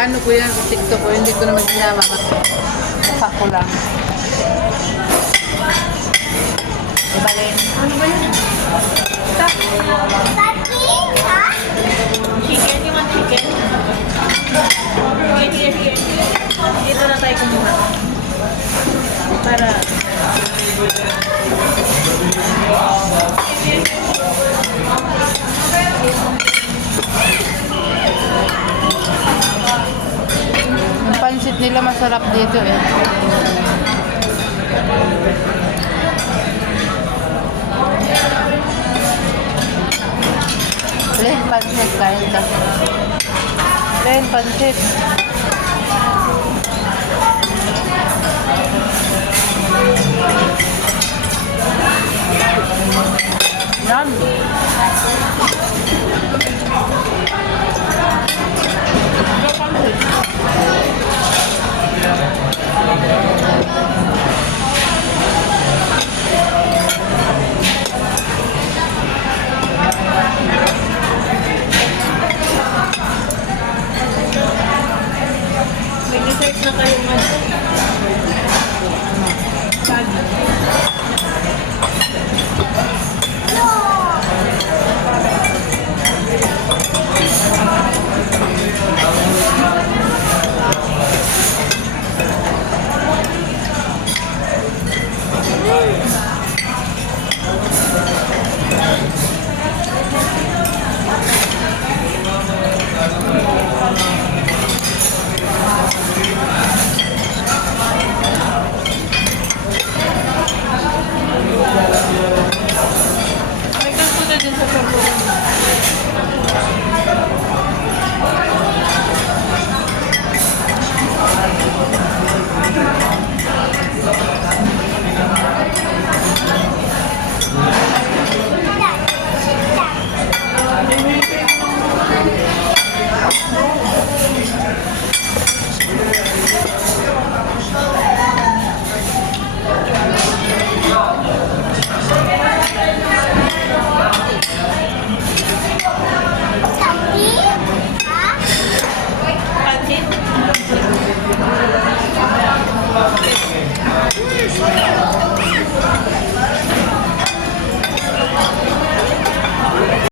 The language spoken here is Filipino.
Paano ko yan sa TikTok ko? Hindi ko naman ginama. Mukha ko lang. Ibalin. Ano ba yun? Chicken? You want chicken? Sige. Dito na tayo kumuha. Para... Ang pansit nila masarap dito eh. Len, pansit. Kain ka. Len, pansit.